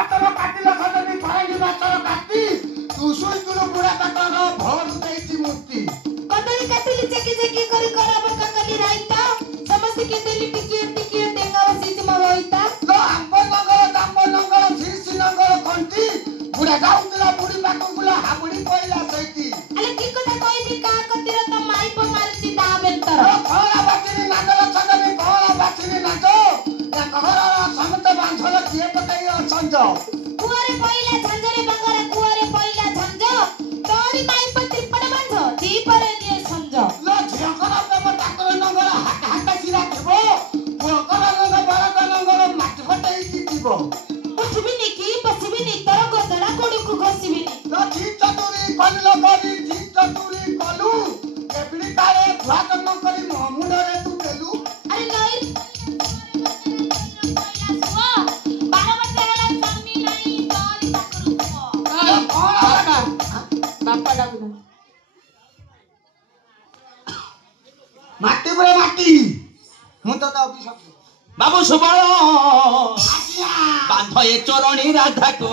मातर काटिला सदनी फरंगी मातर काटी तू सुई तुलो बुढ़ा तकर भोर देती मूर्ति कदली काटिली चेकी चेकी करी कराब ककली राइता समस्त के दिली टिकी टेंगा वसीच मरोइता लो आंबो नंगर शीर्षी नंगर कंटी बुढ़ा जाउतला बुढ़ी पाकुला हाबुड़ी पइला सैती अले की कथा कइबी का कतिर त माई प मारची दाबेंतर कोला बाचिनी नाचल सदनी कोला बाचिनी नाचो या कहरा समत बांधल किए पकाई अछंज कुआरे पहिला झंझरे बंगरे कुआरे पहिला झंझ तोरी माई प त्रिपण बांध दीपरे दिए संज लो झियकर पेपर टाकर नंगर हाट सिरा थेबो पुकर नंगर बरक नंगर माटी फटई दिबो उठबिनी की बसबिनी तर गोदड़ा कोडुकु घसिबिनी लो ठीक चतुरी कललो करी ठीक चतुरी कलु एबडी काले भात न करी मुंडरे तू देलु अरे नहीं बापा डागुना माटी बरे माटी मु तो ऑफिस बाबू सुबल बांध ए चरणी राधा को